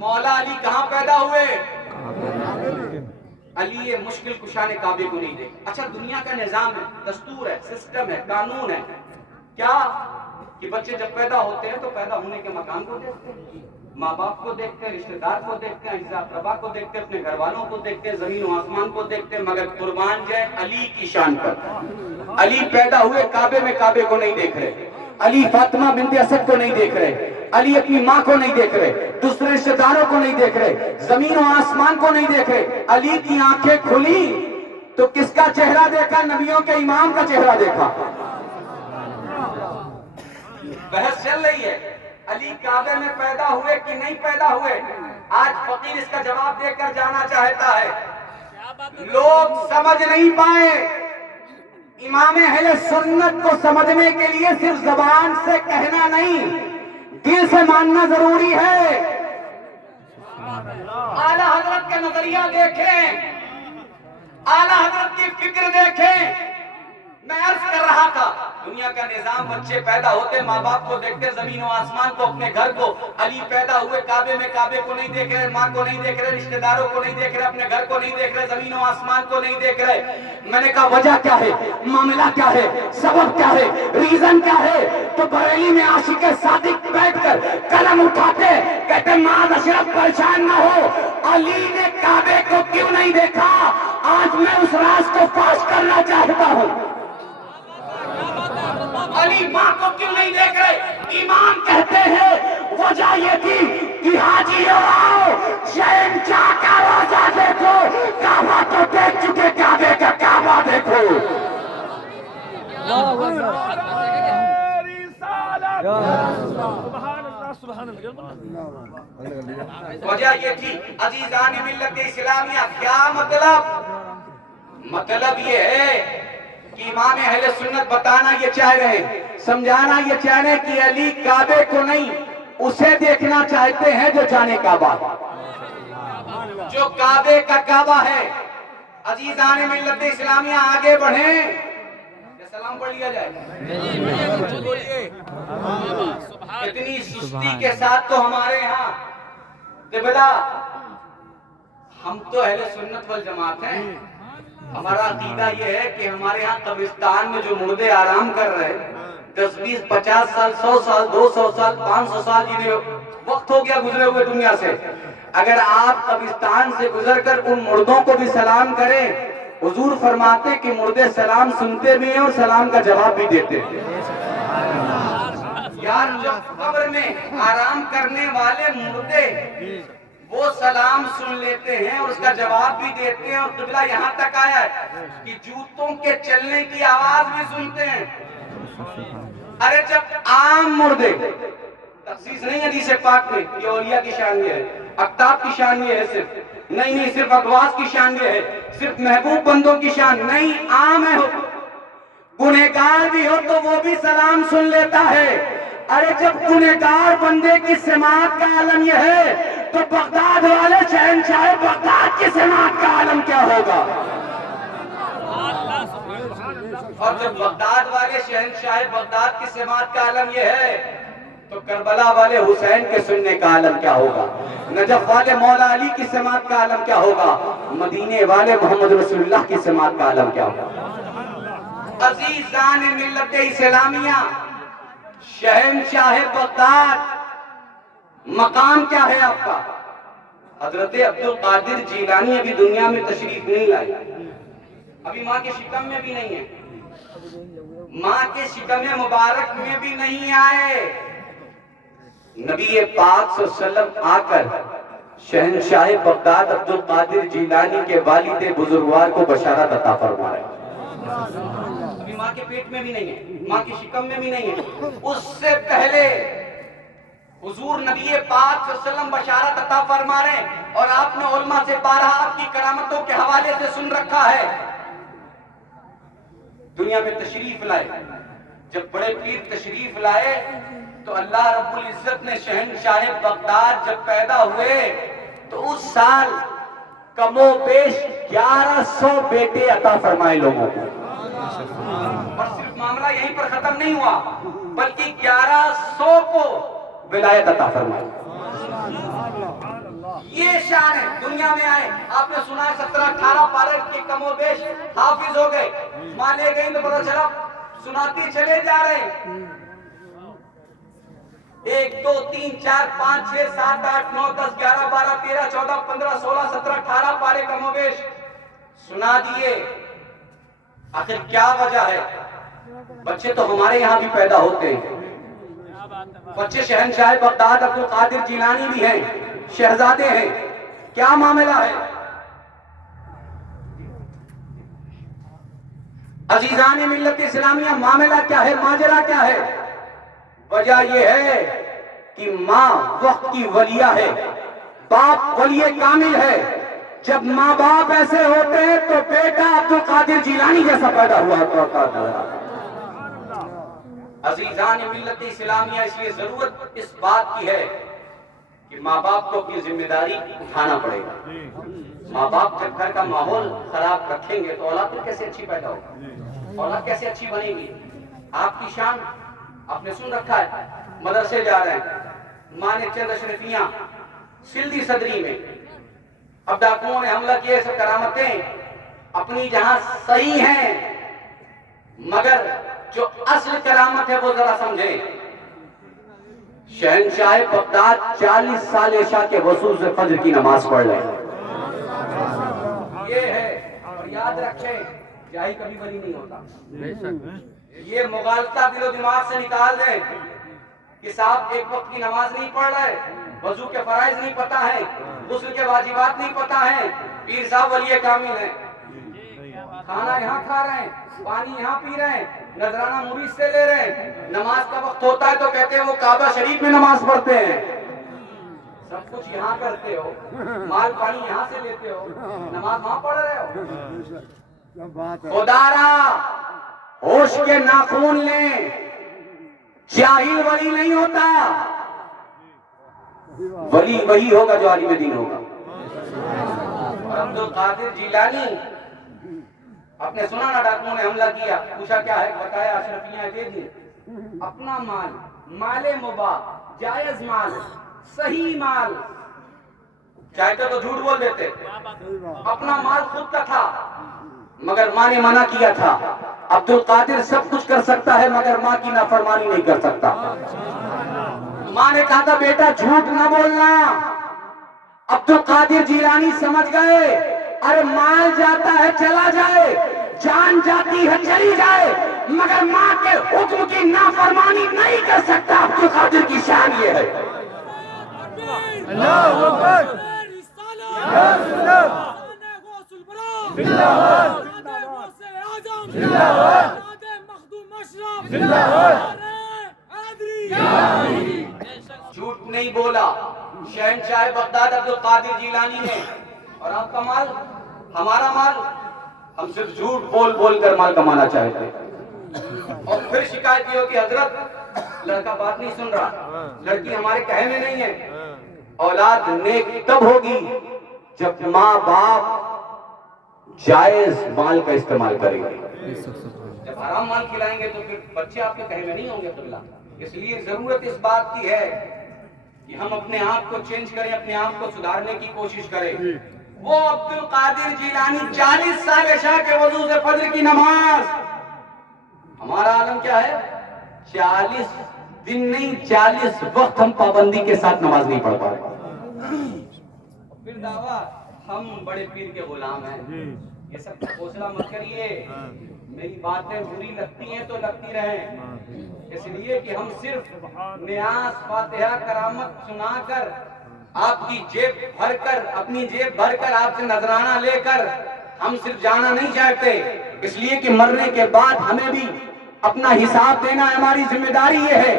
مولا علی کہاں پیدا ہوئے؟ علی مشکل کشا نے کعبے کو نہیں دیکھا. اچھا دنیا کا نظام ہے، دستور ہے، سسٹم ہے، قانون ہے کیا کہ بچے جب پیدا ہوتے ہیں تو پیدا ہونے کے مکان کو دیکھتے ہیں، ماں باپ کو دیکھتے ہیں، رشتہ دار کو دیکھتے ہیں، اعزاء اقربا کو دیکھتے ہیں، اپنے گھر والوں کو دیکھتے ہیں، زمین و آسمان کو دیکھتے ہیں، مگر قربان جائے علی کی شان پر. علی پیدا ہوئے کعبے میں کعبے کو نہیں دیکھ رہے، علی فاطمہ بنت اسد کو نہیں دیکھ رہے، علی اپنی ماں کو نہیں دیکھ رہے، دوسرے رشتہ داروں کو نہیں دیکھ رہے، زمین و آسمان کو نہیں دیکھ رہے. علی کی آنکھیں کھلی تو کس کا چہرہ دیکھا؟ نبیوں کے امام کا چہرہ دیکھا. بحث چل رہی ہے علی کعبے میں پیدا ہوئے کہ نہیں پیدا ہوئے. آج فقیر اس کا جواب دے کر جانا چاہتا ہے. لوگ سمجھ نہیں پائے. امام اہل سنت کو سمجھنے کے لیے صرف زبان سے کہنا نہیں، دل سے ماننا ضروری ہے. اعلی حضرت کا نظریہ دیکھیں، اعلی حضرت کی فکر دیکھیں. میں عرض کر رہا تھا دنیا کا نظام، بچے پیدا ہوتے ماں باپ کو دیکھتے، زمین و آسمان کو، اپنے گھر کو. علی پیدا ہوئے کعبے میں کعبے کو نہیں دیکھ رہے، ماں کو نہیں دیکھ رہے، رشتہ داروں کو نہیں دیکھ رہے، اپنے گھر کو نہیں دیکھ رہے، زمین و آسمان کو نہیں دیکھ رہے. میں نے کہا وجہ کیا ہے، معاملہ کیا ہے، سبب کیا ہے، ریزن کیا ہے؟ تو بریلی میں عاشق صادق بیٹھ کر قلم اٹھاتے کہتے معاذ اشرف پریشان نہ ہو، علی نے کعبے کو کیوں نہیں دیکھا؟ آج میں اس راز کو فاش کرنا چاہتا ہوں. علی ماں کو کیوں نہیں دیکھ رہے؟ امام کہتے ہیں وجہ یہ تھی کہ حاجیوں آؤ، شہنشاہ کا روزہ دیکھو، کعبہ تو دیکھ چکے، کعبے کا کعبہ دیکھو. وجہ یہ تھی عزیزان ملت اسلامیہ. کیا مطلب یہ ہے کہ امام اہل سنت بتانا یہ چاہ رہے ہیں، سمجھانا یہ چاہ رہے ہیں کہ علی کعبے کو نہیں اسے دیکھنا چاہتے ہیں جو جانے کعبہ، جو کعبے کا کعبہ ہے. عزیزان ملت اسلامیہ آگے بڑھیں. سلام پڑھ لیا جائے. اتنی سستی کے ساتھ تو ہمارے یہاں قبلہ، ہم تو اہل سنت والجماعت ہیں. ہمارا عقیدہ یہ ہے کہ ہمارے ہاں قبرستان میں جو مردے آرام کر رہے 10 20 50 سال 100 سال 200 سال 500 سال جنہیں وقت ہو گیا گزرے ہوئے دنیا سے، اگر آپ قبرستان سے گزر کر ان مردوں کو بھی سلام کریں، حضور فرماتے کہ مردے سلام سنتے بھی ہیں اور سلام کا جواب بھی دیتے ہیں. یار جب قبر میں آرام کرنے والے مردے وہ سلام سن لیتے ہیں اور اس کا جواب بھی دیتے ہیں، اور قبلہ یہاں تک آیا ہے کہ جوتوں کے چلنے کی آواز بھی سنتے ہیں. ارے جب عام مردے، تخصیص نہیں حدیث پاک میں یہ اولیاء کی شان یہ ہے، اقطاب کی شان یہ ہے، صرف نہیں صرف اقواس کی شان یہ ہے، صرف محبوب بندوں کی شان نہیں، عام ہے. گنہگار بھی ہو تو وہ بھی سلام سن لیتا ہے. ارے جب گنہگار بندے کی سماعت کا عالم یہ ہے تو بغداد والے شہنشاہ بغداد کی سماعت کا عالم کیا ہوگا؟ اور جب بغداد والے شہنشاہ بغداد کی سماعت کا عالم یہ ہے تو کربلا والے حسین کے سننے کا عالم کیا ہوگا؟ نجف والے مولا علی کی سماعت کا عالم کیا ہوگا؟ مدینے والے محمد رسول اللہ کی سماعت کا عالم کیا ہوگا؟ عزیزان ملت اسلامیہ، شہنشاہ بغداد مقام کیا ہے آپ کا؟ حضرت عبد القادر جیلانی ابھی دنیا میں تشریف نہیں لائے، ابھی ماں کے شکم میں بھی نہیں ہے، ماں کے شکم مبارک میں بھی نہیں آئے. نبی پاک صلی اللہ علیہ وسلم آ کر شہنشاہ بغداد عبد القادر جیلانی کے والد بزرگوار کو بشارت عطا فرما رہے ہیں. ابھی ماں کے پیٹ میں بھی نہیں ہے، ماں کی شکم میں بھی نہیں ہے. اس سے پہلے حضور نبی پاک صلی اللہ علیہ وسلم بشارت عطا فرما رہے ہیں، اور آپ نے علماء سے بارہا آپ کی کرامتوں کے حوالے سے سن رکھا ہے. دنیا میں تشریف لائے، جب بڑے پیر تشریف لائے تو اللہ رب العزت نے شہنشاہ بغداد جب پیدا ہوئے تو اس سال کم و بیش 1100 بیٹے عطا فرمائے لوگوں کو. اور صرف معاملہ یہیں پر ختم نہیں ہوا بلکہ 1100 کو ولایت عطا فرمائی. یہ شان ہے. دنیا میں آئے, آپ نے سنا ہے 17-18 پارے کے کم و بیش حافظ ہو گئے, ماں لے گئی تو پتہ چلا سناتے چلے جا رہے ہیں. 1 2 3 4 5 6 7 8 9 10 11 12 13 14 15 16 17 18 پارے کم و بیش سنا دیے. آخر کیا وجہ ہے؟ بچے تو ہمارے یہاں بھی پیدا ہوتے ہیں, بچے شہنشاہ بغداد عبد القادر جیلانی بھی ہیں, شہزادے ہیں. کیا معاملہ ہے عزیزان ملت اسلامیہ؟ معاملہ کیا ہے, ماجرا کیا ہے؟ وجہ یہ ہے کہ ماں وقت کی ولیہ ہے, باپ ولی کامل ہے. جب ماں باپ ایسے ہوتے ہیں تو بیٹا عبد القادر جیلانی جیسا پیدا ہوا ہے. عزیزان ملت اسلامیہ, اس لیے ضرورت اس بات کی ہے کہ ماں باپ کو اپنی ذمہ داری اٹھانا پڑے گا. ماں باپ جب گھر کا ماحول خراب رکھیں گے تو اولاد کیسے اچھی پیدا ہوگی, اولاد کیسے اچھی بنے گی؟ آپ کی شان آپ نے سن رکھا ہے, مدرسے جا رہے ہیں, ماں نے چند اشرفیاں سلدی صدری میں, اب ڈاکوؤں نے حملہ کیے, سب کرامتیں اپنی جہاں صحیح ہیں, مگر جو اصل کرامت ہے وہ ذرا سمجھیں. شہنشاہ بغداد 40 سال عشاء کے وضو سے فجر کی نماز پڑھ رہے ہیں. یہ ہے, اور یاد رکھیں جاہی کبھی ولی نہیں ہوتا. یہ مغالطہ دل و دماغ سے نکال دیں کہ صاحب ایک وقت کی نماز نہیں پڑھ رہے, وضو کے فرائض نہیں پتہ ہیں, غسل کے واجبات نہیں پتہ ہیں, پیر صاحب ولی کامل ہیں. کھانا یہاں کھا رہے ہیں, پانی یہاں پی رہے ہیں, نذرانہ مرید سے لے رہے ہیں, نماز کا وقت ہوتا ہے تو کہتے ہیں وہ کعبہ شریف میں نماز پڑھتے ہیں. سب کچھ یہاں کرتے ہو, مال پانی یہاں سے لیتے ہو, نماز وہاں پڑھ رہے ہو. خدا را ہوش کے ناخون لیں, جاہل ولی نہیں ہوتا, ولی وہی ہوگا جو عالم دین ہوگا. عبد القادر جیلانی, آپ نے سنا نا ڈاکوؤں نے حملہ کیا, پوچھا کیا ہے, بتایا اشرفیاں دے دیے. اپنا مال, مال مباح, جائز مال, صحیح مال, چاہتے تو جھوٹ بول دیتے. اپنا مال خود کا تھا مگر ماں نے منع کیا تھا. عبد القادر سب کچھ کر سکتا ہے مگر ماں کی نافرمانی نہیں کر سکتا. ماں نے کہا تھا بیٹا جھوٹ نہ بولنا. عبد القادر جیلانی سمجھ گئے, ارے مال جاتا ہے چلا جائے, جان جاتی ہے چلی جائے, مگر ماں کے حکم کی نافرمانی نہیں کر سکتا. عبد القادر کی شان یہ ہے. اللہ اکبر, جھوٹ نہیں بولا شہنشاہ بغداد عبد القادر جیلانی نے. اور آپ کا مال, ہمارا مال, ہم صرف جھوٹ بول بول کر مال کمانا چاہتے. اور پھر شکایت یہ ہو کہ حضرت لڑکا بات نہیں سن رہا, لڑکی ہمارے کہے میں نہیں ہے. اولاد نیک تب ہوگی جب ماں باپ جائز مال کا استعمال کریں گے. جب حرام مال کھلائیں گے تو پھر بچے آپ کے کہے میں نہیں ہوں گے. قبلہ, اس لیے ضرورت اس بات کی ہے کہ ہم اپنے آپ کو چینج کریں, اپنے آپ کو سدھارنے کی کوشش کریں. وہ عبد القادر جیلانی 40 سال عشاء کے وضو سے فجر کی نماز. ہمارا عالم کیا ہے, 40 دن نہیں 40 وقت ہم پابندی کے ساتھ نماز نہیں پڑھ پا رہے. پھر دعویٰ ہم بڑے پیر کے غلام ہیں. یہ سب حوصلہ مت کریے, میری باتیں بری لگتی ہیں تو لگتی رہیں, اس لیے کہ ہم صرف نیاز فاتحہ کرامت سنا کر آپ کی جیب بھر کر, اپنی جیب بھر کر آپ سے نذرانہ لے کر ہم صرف جانا نہیں چاہتے. اس لیے کہ مرنے کے بعد ہمیں بھی اپنا حساب دینا ہے, ہماری ذمہ داری یہ ہے.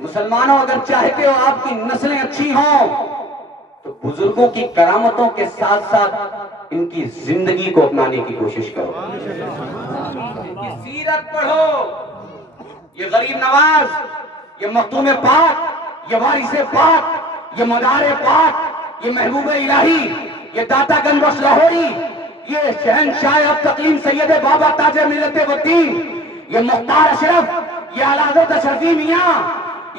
مسلمانوں اگر چاہتے ہو آپ کی نسلیں اچھی ہوں تو بزرگوں کی کرامتوں کے ساتھ ساتھ ان کی زندگی کو اپنانے کی کوشش کرو, ان کی سیرت پڑھو. یہ غریب نواز, یہ مختوم پاک, یہ وارث پاک, یہ مدار پاک, یہ محبوب الہی, یہ داتا گنج بخش لاہوری, یہ شہنشاہ اب تقلیم سید بابا تاج ملت والدین, یہ مختار اشرف, یہ اعلی حضرت اشرفی میاں,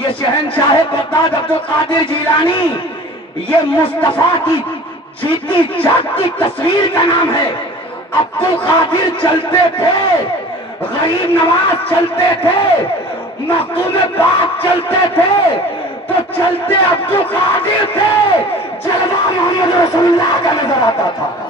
یہ شہنشاہ بغداد عبد القادر جیلانی, یہ مصطفیٰ کی جیتی جاگتی تصویر کا نام ہے۔ عبد القادر چلتے تھے، غریب نواز چلتے تھے، مخدوم پاک چلتے تھے، تو چلتے عبد القادر تھے، جلوہ محمد رسول اللہ کا نظر آتا تھا۔